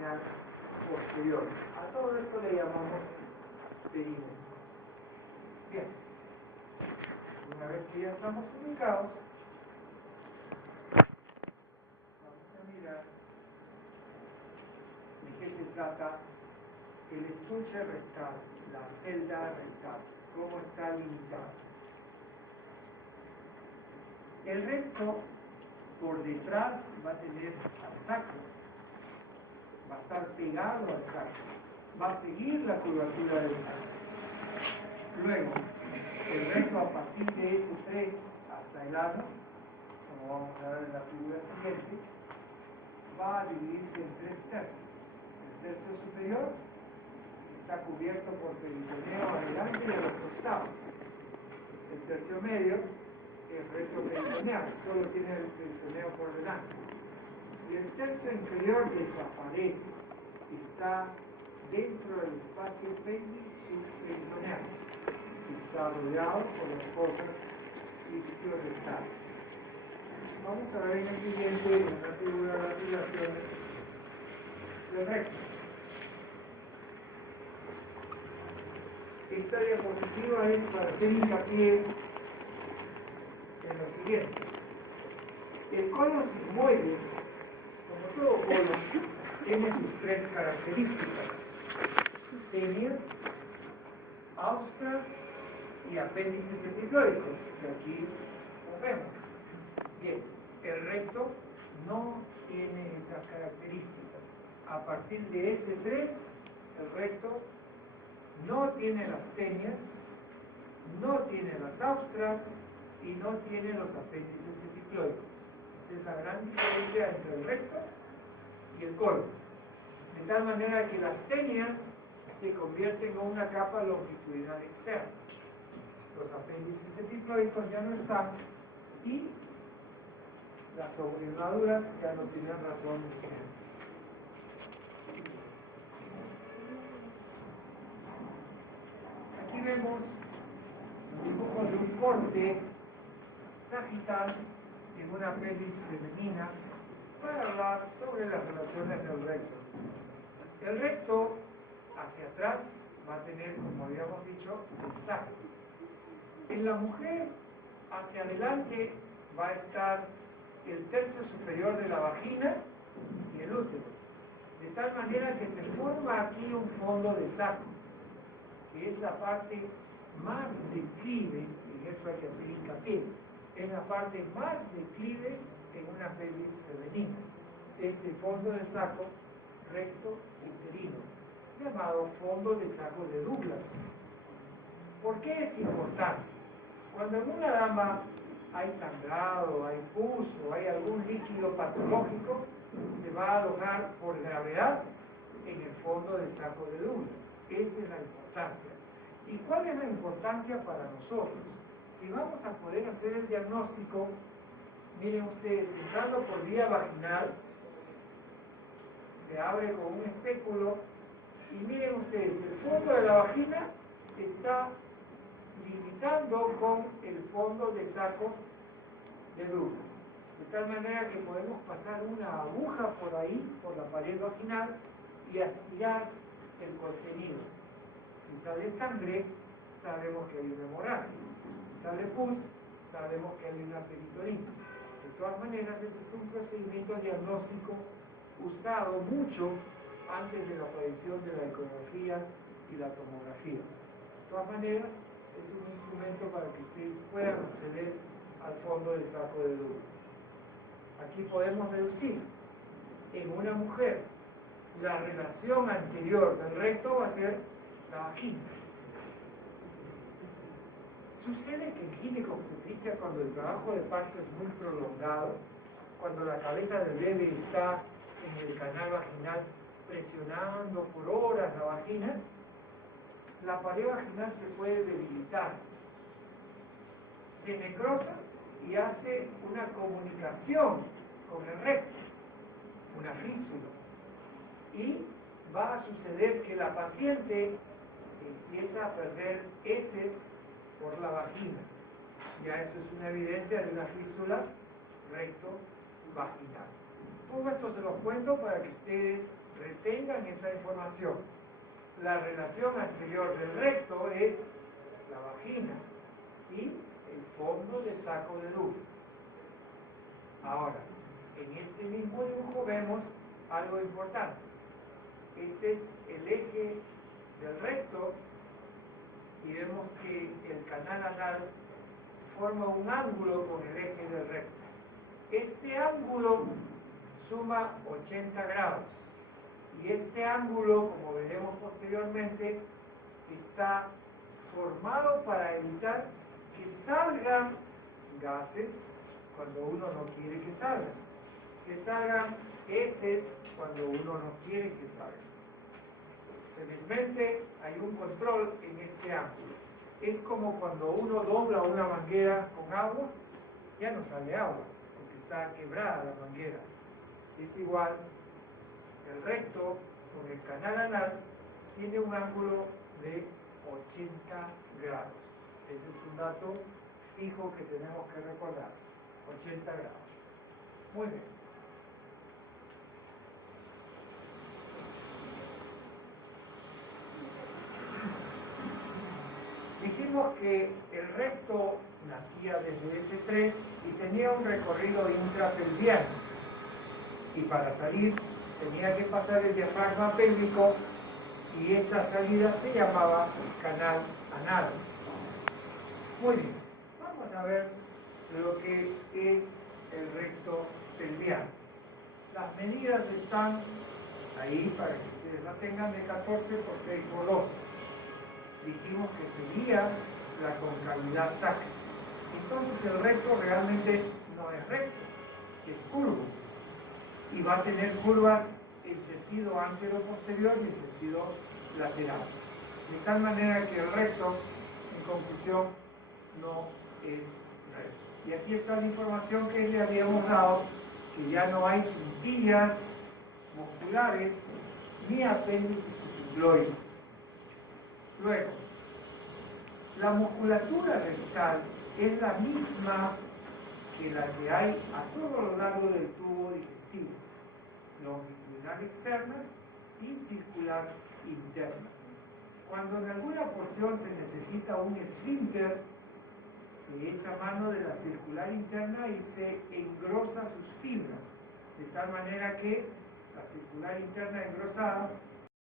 vaginal posterior. A todo esto le llamamos perineum. Bien, una vez que ya estamos ubicados, vamos a mirar de qué se trata el estuche rectal, la celda rectal, cómo está limitada. El recto por detrás va a tener al sacro, va a estar pegado al sacro, va a seguir la curvatura del sacro. Luego, el recto a partir de S3 hasta el ano, como vamos a ver en la figura siguiente, va a dividirse en tres tercios. El tercio superior está cubierto por peritoneo adelante y a los costados. El tercio medio es recto peritoneal, solo tiene el peritoneo por delante. Y el tercio inferior desaparece, está dentro del espacio pelvis-subperitoneal, está rodeado por las fosas isquiorectales. Vamos a ver en el siguiente, en la figura de las relaciones del recto. Esta diapositiva es para hacer hincapié en lo siguiente. El colon sigmoide, como todo colon, tiene sus tres características: tenia, austra y apéndices epiclóicos, que aquí lo vemos. Bien, el recto no tiene esas características. A partir de S3, el recto no tiene las tenias, no tiene las austras y no tiene los apéndices epiclóicos. Esa es la gran diferencia entre el recto y el colon. De tal manera que las tenias se convierten en una capa longitudinal externa. Los apéndices epiclóicos ya no están y las sobrenaduras ya no tienen razón de ser. Aquí vemos un dibujo de un corte sagital en una pelvis femenina para hablar sobre las relaciones del recto. El recto hacia atrás va a tener, como habíamos dicho, el sacro. En la mujer, hacia adelante va a estar el tercio superior de la vagina y el útero, de tal manera que se forma aquí un fondo de sacro, que es la parte más declive, en eso hay que hacer hincapié, es la parte más declive en una pelvis femenina, este fondo de sacro recto uterino, llamado fondo de sacro de Douglas. ¿Por qué es importante? Cuando en una dama hay sangrado, hay pus o hay algún líquido patológico, se va a alojar por gravedad en el fondo del sacro de Douglas. Esa es la importancia. ¿Y cuál es la importancia para nosotros? Si vamos a poder hacer el diagnóstico, miren ustedes, entrando por vía vaginal, se abre con un espéculo y miren ustedes, el fondo de la vagina está limitando con el fondo de sacro de Douglas. De tal manera que podemos pasar una aguja por ahí, por la pared vaginal, y aspirar el contenido. Si sale sangre, sabemos que hay una hemorragia. Si sale pus, sabemos que hay una peritonitis. De todas maneras, este es un procedimiento diagnóstico usado mucho antes de la aparición de la ecografía y la tomografía. De todas maneras, es un instrumento para que ustedes puedan acceder al fondo del sacro de Douglas. Aquí podemos deducir, en una mujer, la relación anterior del recto va a ser la vagina. Sucede que en ginecobstetricia, cuando el trabajo de parto es muy prolongado, cuando la cabeza del bebé está en el canal vaginal presionando por horas la vagina, la pared vaginal se puede debilitar, se necrosa y hace una comunicación con el recto, una fístula, y va a suceder que la paciente empieza a perder heces por la vagina. Ya eso es una evidencia de una fístula recto vaginal. Todo esto se los cuento para que ustedes retengan esa información. La relación anterior del recto es la vagina y el fondo del saco de luz. Ahora, en este mismo dibujo vemos algo importante. Este es el eje del recto y vemos que el canal anal forma un ángulo con el eje del recto. Este ángulo suma 80 grados y este ángulo, como veremos posteriormente, está formado para evitar que salgan gases cuando uno no quiere que salgan heces cuando uno no quiere que salgan. Felizmente hay un control en este ángulo. Es como cuando uno dobla una manguera con agua, ya no sale agua, porque está quebrada la manguera. Es igual, el recto con el canal anal tiene un ángulo de 80 grados. Ese es un dato fijo que tenemos que recordar, 80 grados. Muy bien. Dijimos que el recto nacía desde S3 y tenía un recorrido intrapelviano. Y para salir tenía que pasar el diafragma pélvico y esa salida se llamaba canal anal. Muy bien, vamos a ver lo que es el recto pelviano. Las medidas están ahí para que ustedes la tengan, de 14 por 6 por 2. Dijimos que seguía la concavidad sacra. Entonces el recto realmente no es recto, es curvo. Y va a tener curvas en sentido antero-posterior y en sentido lateral. De tal manera que el recto, en conclusión, no es recto. Y aquí está la información que le habíamos dado, que ya no hay cintillas musculares ni apéndices cicloides. Luego, la musculatura rectal es la misma que la que hay a todo lo largo del tubo digestivo, longitudinal externa y circular interna. Cuando en alguna porción se necesita un esfínter, se echa mano de la circular interna y se engrosa sus fibras, de tal manera que la circular interna engrosada